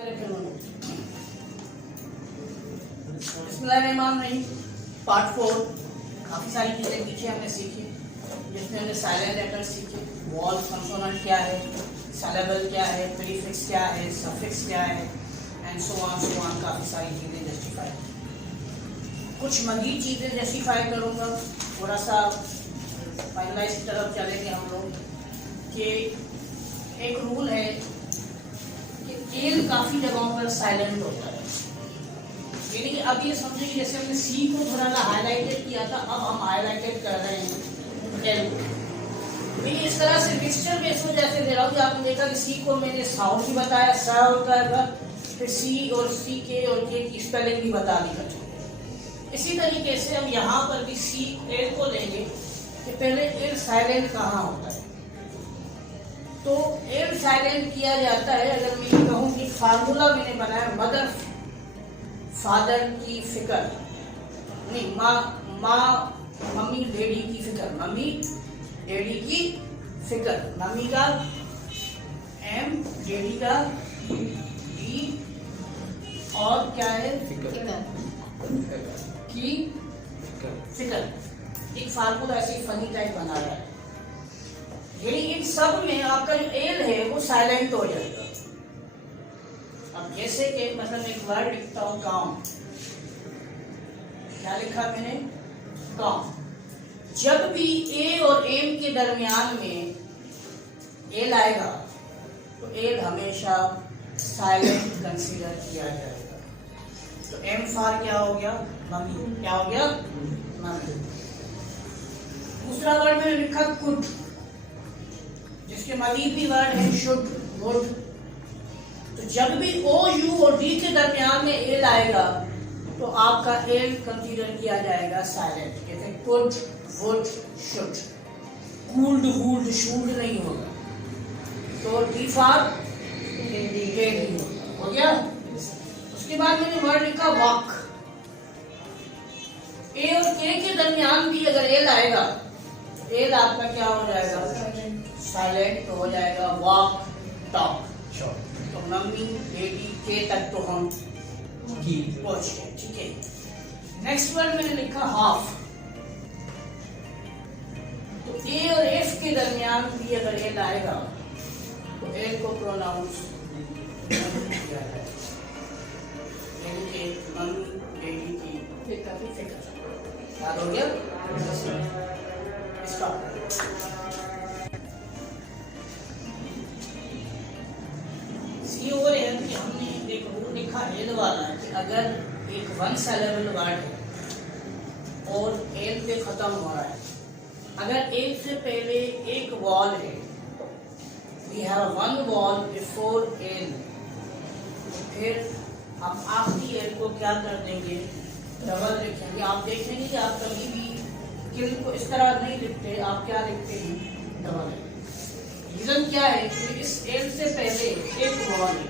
बिस्मिल्लाहिर्रहमानिर्रहीम। पार्ट 4 काफ़ी सारी चीज़ें पीछे हमने सीखी, जिसमें हमने साइलेंट लेटर सीखे, वॉल कंसोनेंट क्या है, सिलेबल क्या है, प्रीफिक्स क्या है, सफिक्स क्या है, एंड सो ऑन काफ़ी सारी चीज़ें जस्टिफाई। कुछ मज़ीद चीज़ें जस्टिफाई करूँगा, थोड़ा सा फाइनलाइज की तरफ चलेंगे हम लोग कि एक रूल है कि एल काफ़ी जगहों पर साइलेंट होता है। यानी कि अब ये समझिए कि जैसे हमने सी को थोड़ा सा हाईलाइटेड किया था, अब हम हाईलाइटेड कर रहे हैं एल को। मैं इस तरह से मिक्सचर बेस में जैसे दे रहा हूँ कि आपने देखा कि सी को मैंने साउंड भी बताया, सा होता है, फिर सी और सी के और के की स्पेलिंग भी बता दी बच्चों। इसी तरीके से हम यहाँ पर भी सी एल को लेंगे कि पहले एल साइलेंट कहाँ होता है। तो एल साइलेंट किया जाता है, अगर मैं कहूँ कि फार्मूला मैंने बनाया, मदर फादर की फिक्र नहीं, माँ मम्मी डैडी की फिक्र, मम्मी डैडी की फिक्र, मम्मी का एम, डैडी का डी, और क्या है की फिक्र। एक फार्मूला ऐसे फनी टाइप बना रहा है, यानी इन सब में आपका जो एल है वो साइलेंट हो जाएगा। अब जैसे कि मतलब एक वर्ड लिखता हूं गांव, क्या लिखा मैंने, गांव। जब भी ए और एम के दरमियान में एल आएगा तो एल हमेशा साइलेंट कंसीडर किया जाएगा। तो एम फॉर क्या हो गया, मम्मी, क्या हो गया, मम्मी। दूसरा वर्ड मैंने लिखा कुड, जिसके मजीद भी वर्ड है शुड, वुड। तो जब भी ओ, यू और डी के दरमियान में एल आएगा तो आपका एल कंसीडर किया जाएगा साइलेंट, जैसे could, would, should. Cooled, would, should नहीं होगा। तो डी फॉर डेडी हो गया। उसके बाद मैंने वर्ड लिखा वॉक। ए और के के दरमियान भी अगर एल आएगा, एल आपका क्या हो जाएगा, साइलेंट हो जाएगा। Walk, talk. तो मम्मी डैडी के तक तो हम पहुंच गए, ठीक है। नेक्स्ट वर्ड मैंने लिखा हाफ। तो ए और एफ के दरमियान भी अगर एल आएगा तो एल को प्रोनाउंस किया जाए, यानी कि मम्मी डैडी की फिक्र। याद हो गया, स्टॉप। और कि हमने एक रूल लिखा एल वाला कि अगर एक वन सिलेबल वर्ड है और एल पे खत्म हो रहा है, अगर एल से पहले एक वॉल है, we have one vowel before L, फिर हम आखिरी एल को क्या कर देंगे, डबल लिखेंगे। आप देखेंगे कि आप कभी भी किल को इस तरह नहीं लिखते, आप क्या लिखते हैं, डबल। रीजन क्या है कि इस एल से पहले एक वॉल है,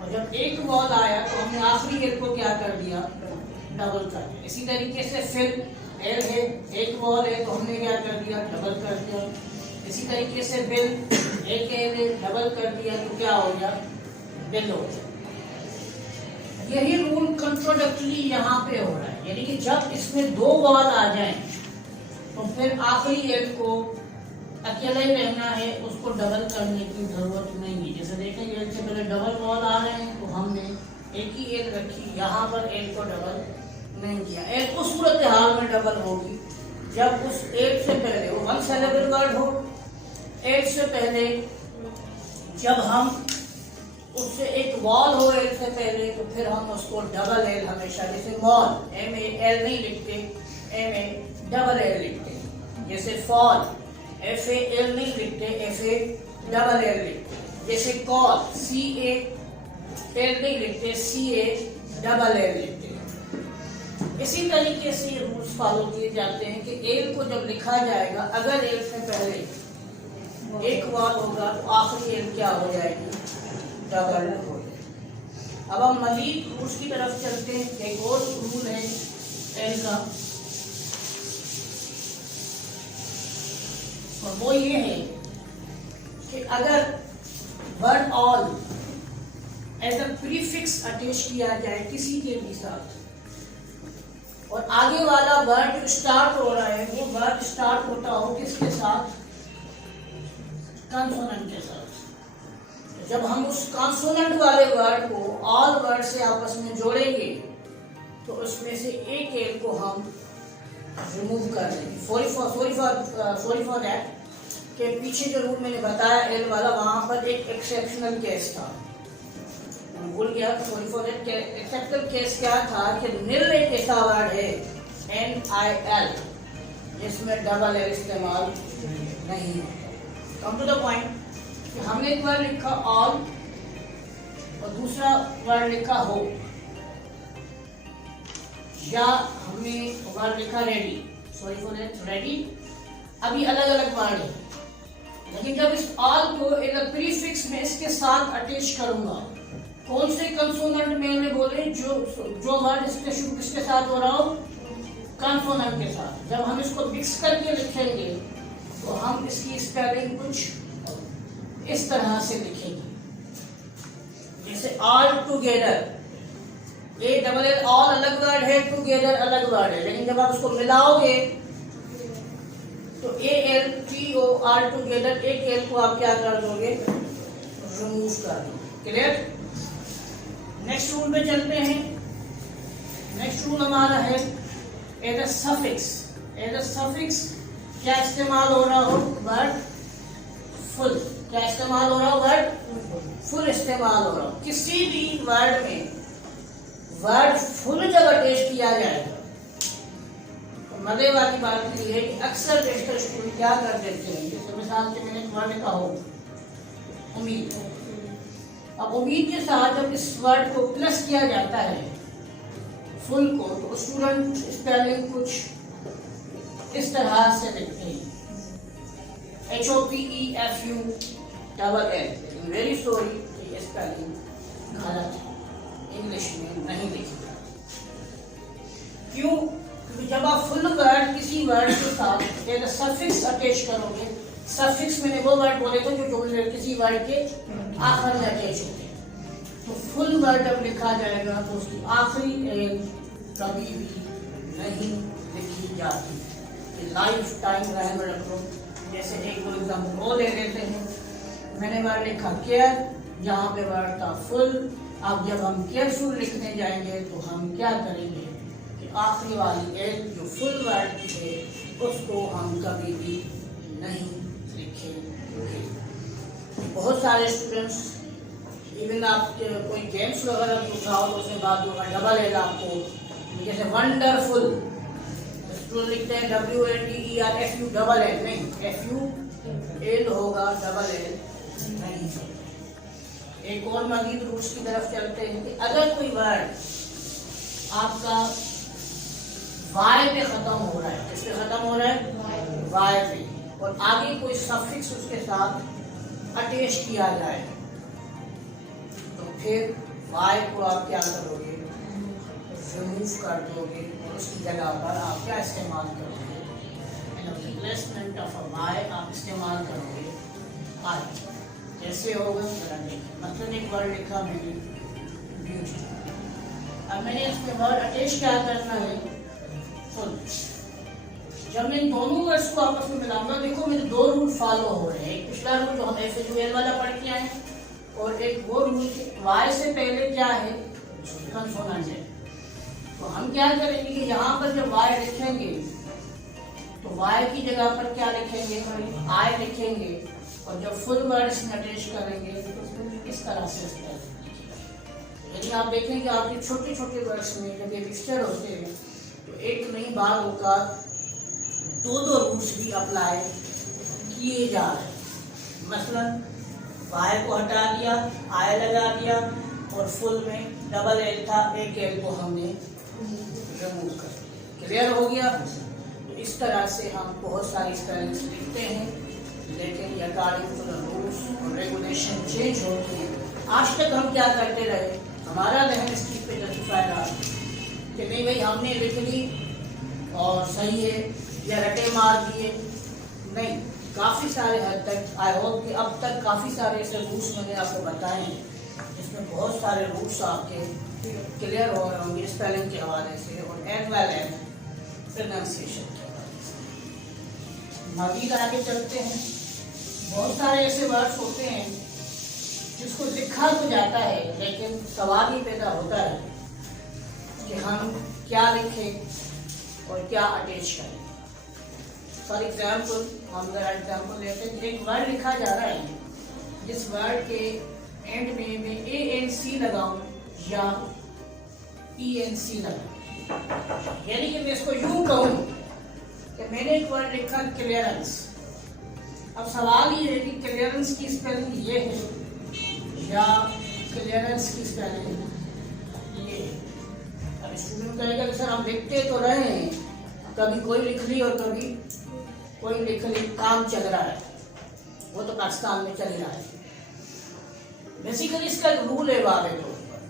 और जब एक वॉल आया तो हमने आखिरी एल को क्या कर दिया, डबल कर दिया। इसी तरीके से फिर एल है, एक वॉल है तो हमने क्या कर दिया, डबल कर दिया। इसी तरीके से बिल, एक एल है, डबल कर दिया तो क्या हो गया, बिल हो गया। यही रूल कंट्रोडक्टली यहाँ पे हो रहा है, यानी कि जब इसमें दो वॉल आ जाए तो फिर आखिरी एल को अकेला ही रहना है, उसको डबल करने की जरूरत नहीं है। जैसे देखेंगे एल से पहले डबल वॉल आ रहे हैं तो हमने एक ही एल रखी, यहाँ पर एल को डबल नहीं किया। एल उस सूरत हाल में डबल होगी जब उस एल से पहले वो वन सिलेबल वर्ड हो। एल से पहले जब हम उससे एक वॉल हो एल से पहले तो फिर हम उसको डबल एल हमेशा, जैसे मॉल, एम ए एल नहीं लिखते, एम ए डबल एल लिखते। जैसे फॉल, एफ ए एल नहीं लिखते, एफ ए डबल एल लिखते। जैसे कॉल, सी ए एल नहीं लिखते, सी ए डबल एल लिखते। इसी तरीके से रूल्स फॉलो किए जाते हैं कि एल को जब लिखा जाएगा, अगर एल से पहले एक वॉल होगा तो आखिरी एल क्या हो जाएगी, डबल हो जाएगी। अब हम मजीद रूल्स की तरफ चलते हैं। एक और रूल है एल का, और वो ये है कि अगर word all as a prefix attach किया जाए किसी के भी साथ, और आगे वाला वर्ड जो स्टार्ट हो रहा है वो वर्ड स्टार्ट होता हो किसके साथ, कंसोनेंट के साथ। जब हम उस कंसोनेंट वाले वर्ड को ऑल वर्ड से आपस में जोड़ेंगे तो उसमें से एक एल को हम रिमूव कर देंगे। सॉरी फॉर दैट के पीछे जो रूल मैंने बताया एल वाला, वहां पर एक एक्सेप्शनल केस था, भूल गया। Sorry for that. Exceptional case क्या था कि नील एक ऐसा वर्ड है NIL जिसमें डबल एल इस्तेमाल नहीं है। कम टू द पॉइंट कि हमने एक वर्ड लिखा ऑल और दूसरा वर्ड लिखा हो, या हमने वर्ड लिखा ready, sorry for that ready, अभी अलग अलग वर्ड है, लेकिन जब इस ऑल को एक प्रीफिक्स में इसके साथ अटैच करूंगा, कौन से कंसोनेंट में मैंने बोले, जो वर्ड इसके शुरू किसके साथ हो रहा हो, कंसोनेंट के साथ। जब हम इसको मिक्स करके लिखेंगे तो हम इसकी स्पेलिंग कुछ इस तरह से लिखेंगे, जैसे ऑल टुगेदर, ये डबल एल ऑल अलग वर्ड है, टुगेदर अलग वर्ड है, लेकिन जब आप उसको मिलाओगे तो ALTOR टुगेदर, एक एल को आप क्या कर दोगे, रिमूव कर दोगे। क्लियर। नेक्स्ट रूल पे चलते हैं। नेक्स्ट रूल हमारा है as a suffix. As a suffix क्या इस्तेमाल हो रहा हो, वर्ड फुल। क्या इस्तेमाल हो रहा हो, वर्ड फुल इस्तेमाल हो रहा हो। किसी भी वर्ड में वर्ड फुल जब अटैच किया जाएगा तो मजे वाली बात ये है कि अक्सर बेशतर स्टूडेंट क्या कर देते हैं, जैसे मिसाल के मैंने वर्ड लिखा हो उम्मीद, अब उम्मीद के साथ जब इस वर्ड को प्लस किया जाता है फुल को, तो स्टूडेंट स्पेलिंग कुछ इस तरह से लिखते हैं HOPEFU double L। Very sorry, ये स्पेलिंग गलत है, इंग्लिश में नहीं लिखा। क्यों? क्योंकि जब आप फुल वर्ड किसी वर्ड के साथ सफिक्स अटैच करोगे, सफिक्स मैंने वो वर्ड बोले थे जो किसी वर्ड के आखिर में अटैच होते हैं, तो फुल वर्ड जब लिखा जाएगा तो उसकी आखिरी एल कभी भी नहीं लिखी जाती। लाइफ टाइम रहमत रखो। जैसे एक दो एग्जाम्पल वो ले लेते हैं, मैंने वर्ड लिखा केयर, यहाँ पे वर्ड था फुल। अब जब हम केयरफुल लिखने जाएंगे तो हम क्या करेंगे कि आखिरी वाली एल जो फुल वर्ड की है उसको हम कभी भी नहीं लिखेंगे। बहुत सारे स्टूडेंट्स, इवन आप कोई गेम्स वगैरह उठाओ तो उसमें बात होगा डबल एल आपको, जैसे वंडरफुल स्टूडेंट लिखते हैं WNDERFU डबल एल नहीं, FUL होगा, डबल एल नहीं। एक और मजीद रूल्स की तरफ चलते हैं कि अगर कोई वर्ड आपका वाई पे खत्म हो रहा है, किस पे खत्म हो रहा है, वाई पे, और आगे कोई सफिक्स उसके साथ अटैच किया जाए तो फिर वाई को आप क्या करोगे, रिमूव कर दोगे और उसकी जगह पर आप क्या इस्तेमाल करोगे, in replacement of a Y आप इस्तेमाल करोगे आई। कैसे होगा जरा देखिए। मतलब एक वर्ड लिखा मैंने ब्यूटी, अब मैंने इसमें वर्ड अटैच क्या करना है, फुल। जब मैं इन दोनों वर्ड्स को आपस में मिलाऊंगा, देखो मेरे दो रूल फॉलो हो रहे हैं। एक पिछला रूल जो हम FUL वाला पढ़ के आए, और एक वो रूल वाई से पहले क्या है, कंसोनेंट है। तो हम क्या करेंगे कि यहाँ पर जब वाई लिखेंगे तो वाई की जगह पर क्या लिखेंगे, आई लिखेंगे, और जब फुल वर्ड इसमें अटैच करेंगे तो फिर इस तरह से यदि आप देखें कि आपके छोटे छोटे वर्ड्स में जब ये मिक्सचर होते हैं तो एक नहीं बार होकर दो रूल्स भी अप्लाई किए जा रहे हैं। मसलन वाई को हटा दिया, आई लगा दिया, और फुल में डबल एल था, एक एल को हमने रिमूव कर दिया। क्लियर हो गया। तो इस तरह से हम बहुत सारी स्पेलिंग्स लिखते हैं, लेकिन अकॉर्डिंग टू द रूल्स और रेगुलेशन चेंज होती है। आज तक हम क्या करते रहे, हमारा जहन इस चीज़ पे जस्टिफाई रहा कि नहीं भाई हमने लिख ली और सही है या रटे मार दिए, नहीं। काफ़ी सारे हद तक आई होप कि अब तक काफ़ी सारे ऐसे रूल्स मैंने आपको बताए हैं जिसमें बहुत सारे रूट्स आपके क्लियर हो रहे होंगे स्पेलिंग के हवाले से और एज वेल एज प्रोनाउंसिएशन के हवाले से। मज़ीद आगे चलते हैं। बहुत सारे ऐसे वर्ड्स होते हैं जिसको लिखा तो जाता है लेकिन सवाल ही पैदा होता है कि हम क्या लिखें और क्या अटैच करें। फॉर एग्जाम्पल हम ज़रा एग्जाम्पल लेते हैं। एक वर्ड लिखा जा रहा है, जिस वर्ड के एंड में मैं ANC लगाऊं या ENC लगाऊं, यानी कि मैं इसको यूं कहूं कि मैंने एक वर्ड लिखा क्लियरेंस। अब सवाल ये है कि क्लियरेंस की स्पेलिंग ये है या क्लियरेंस की स्पेलिंग ये है। अब स्टूडेंट कहेगा कि सर हम लिखते तो रहे हैं, कभी कोई लिख ली और कभी कोई लिख ली, काम चल रहा है, वो तो पाकिस्तान में चल रहा है। बेसिकली इसका एक रूल है वादे तौर पर।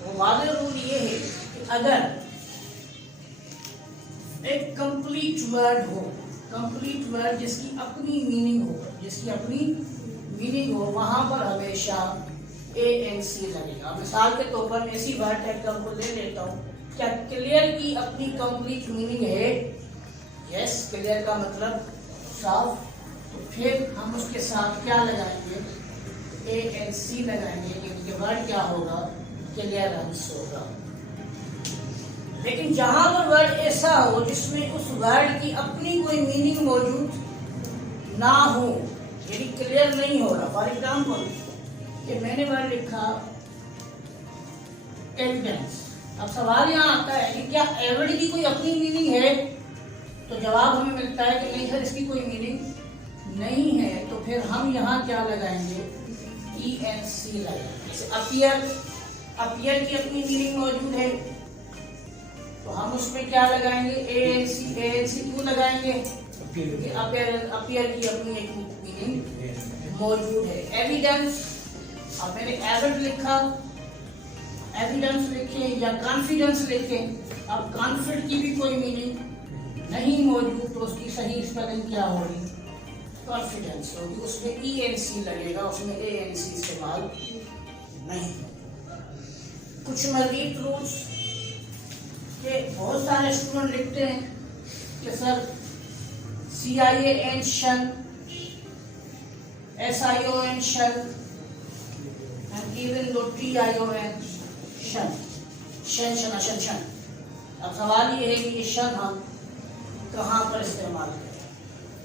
वो वादे रूल ये है कि अगर एक कंप्लीट वर्ड हो, कंप्लीट वर्ड जिसकी अपनी मीनिंग हो, वहां पर हमेशा ANC लगेगा। मिसाल के तौर पर ऐसी वर्ड एग्जाम्पल ले लेता हूँ। क्या क्लियर की अपनी कंप्लीट मीनिंग है? यस, क्लियर का मतलब साफ। तो फिर हम उसके साथ क्या लगाएंगे? ANC लगाएंगे, क्योंकि वर्ड क्या होगा? क्लियरेंस होगा। लेकिन जहां पर वर्ड ऐसा हो जिसमें उस वर्ड की अपनी कोई मीनिंग मौजूद ना हो, यानी क्लियर नहीं हो रहा। फॉर एग्जाम्पल कि मैंने वर्ड लिखा एविडेंस। अब सवाल यहाँ आता है कि क्या एविडेंस की कोई अपनी मीनिंग है? तो जवाब हमें मिलता है कि नहीं सर, इसकी कोई मीनिंग नहीं है। तो फिर हम यहाँ क्या लगाएंगे? ENC लगाएंगे। जैसे अपीयर की अपनी मीनिंग मौजूद है तो हम उसमें क्या लगाएंगे? ANC क्यों लगाएंगे? अपीयर की अपनी एक मीनिंग मौजूद है। एविडेंस, अब मैंने एविड लिखा, एविडेंस लिखे या कॉन्फिडेंस लिखे। अब कॉन्फिडेंस की भी कोई मीनिंग नहीं मौजूद, तो उसकी सही स्पेलिंग क्या होगी? कॉन्फिडेंस होगी। उसमें ENC लगेगा, उसमें ANC इस्तेमाल नहीं। कुछ मज़ीद रूल्स के बहुत सारे स्टूडेंट लिखते हैं कि सर CIAN शन, SION शन, and even though TION शन, शन। अब सवाल ये है कि ये शन हम कहाँ पर इस्तेमाल करें,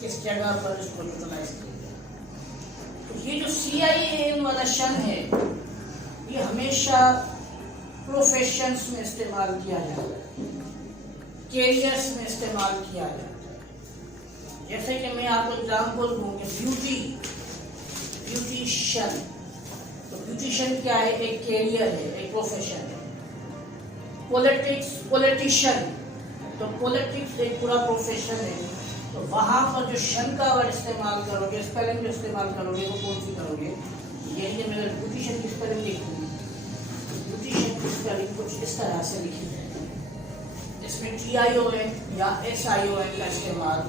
किस जगह पर इसको यूटिलाइज करें। तो ये जो CIAN वाला शन है, ये हमेशा प्रोफेशंस में इस्तेमाल किया जाता है, कैरियर्स में इस्तेमाल किया जाता है। जैसे कि मैं आपको एग्जाम्पल दूँ कि ब्यूटिशियन। तो ब्यूटिशियन क्या है? एक कैरियर है, एक प्रोफेशन है। पॉलिटिशियन, तो पॉलिटिक्स एक पूरा प्रोफेशन है। तो वहाँ पर जो शन का वर्ड इस्तेमाल करोगे, स्पेलिंग जो इस्तेमाल करोगे, वो कौन सी करोगे? यही है। मैं ब्यूटिशियन की स्पेलिंग लिखूँगी, ब्यूटिशियन की स्पेलिंग कुछ इस तरह से लिखी है, इसमें TION या SION का इस्तेमाल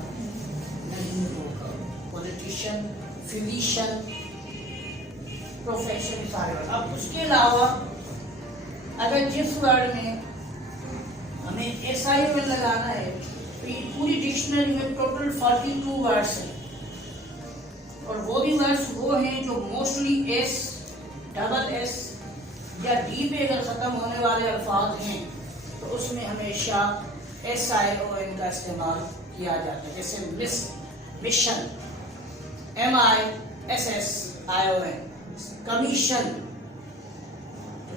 नहीं होगा। पॉलिटिशियन, फिजिशियन, प्रोफेशन, सारे वर्ड। अब उसके अलावा अगर जिस वर्ड में हमें SION लगाना है तो ये पूरी डिक्शनरी में टोटल 42 वर्ड्स हैं, और वो भी वर्ड्स वो हैं जो मोस्टली S, डबल S या D पे अगर ख़त्म होने वाले अल्फाज हैं तो उसमें हमेशा SION का इस्तेमाल किया जाता है। जैसे मिशन, MISSION, कमीशन।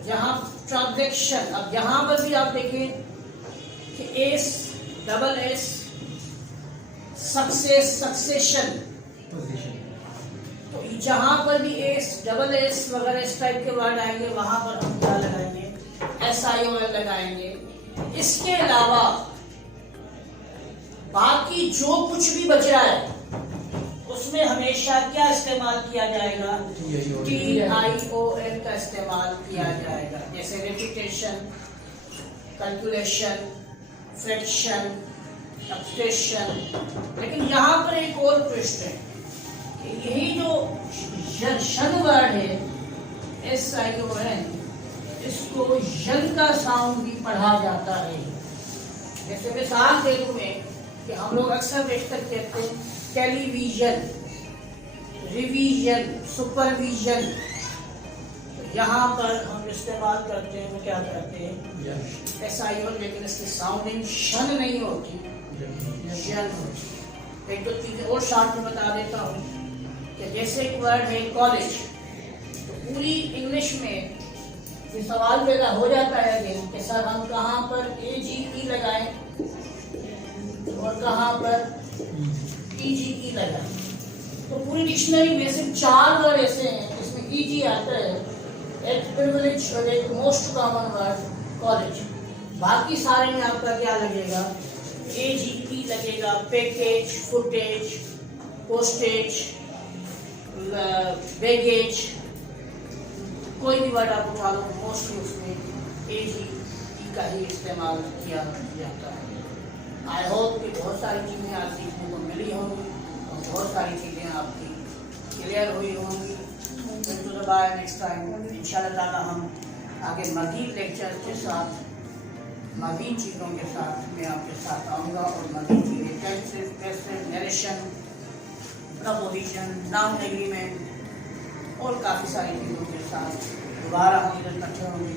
जहाँ ट्रांजैक्शन, अब यहाँ पर भी आप देखें कि S, डबल S, सक्सेशन। तो जहाँ पर भी S, डबल S वगैरह इस टाइप के वर्ड आएंगे, वहां पर हम क्या लगाएंगे? SION लगाएंगे। इसके अलावा बाकी जो कुछ भी बच रहा है उसमें हमेशा क्या इस्तेमाल किया जाएगा? TION का इस्तेमाल किया जाएगा। जैसे रिपीटेशन, कैलकुलेशन, फ्रैक्शन, सब्सट्रैक्शन। लेकिन यहाँ पर एक और ट्विस्ट है कि यही जो शन वर्ड है SION, इसको यन का साउंड भी पढ़ा जाता है। जैसे मिसाल दे दूं मैं कि हम लोग अक्सर देखकर कहते हैं टेलीविजन, रिवीजन, सुपरविजन, तो यहाँ पर हम इस्तेमाल करते हैं वो क्या कहते हैं SION, लेकिन इसकी साउंडिंग शन नहीं होती, यन होती। एक दो चीजें और साथ में बता देता हूँ कि जैसे एक वर्ड है कॉलेज, तो पूरी इंग्लिश में ये सवाल पैदा हो जाता है कि सर हम कहाँ पर AGE लगाएं और कहाँ पर EGE लगाएं। तो पूरी डिक्शनरी में सिर्फ 4 वर्ड ऐसे हैं जिसमें EG आता है, एक प्रिविलेज और एक मोस्ट कॉमन वर्ड कॉलेज। बाकी सारे में आपका क्या लगेगा, AGE लगेगा, पैकेज, फुटेज, पोस्टेज, बैगेज, कोई भी वर्ड आप उठा लो, मोस्टली उसमें AGE का ही इस्तेमाल किया जाता है। आई होप कि बहुत सारी चीज़ें आप सीखने को मिली होंगी और बहुत सारी चीज़ें आपकी क्लियर हुई होंगी। नेक्स्ट टाइम इंशाल्लाह ताला हम आगे मज़ीद लेक्चर के साथ, मज़ीद चीज़ों के साथ मैं आपके साथ आऊँगा और मज़ीद चीज़ें tenses, narration, preposition, noun agreement और काफ़ी सारी चीज़ों के साथ दोबारा हम इधर इकट्ठे होंगे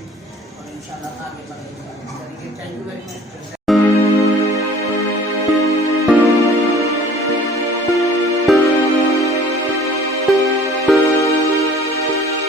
और इंशाल्लाह आगे बढ़ेंगे। Thank you very much.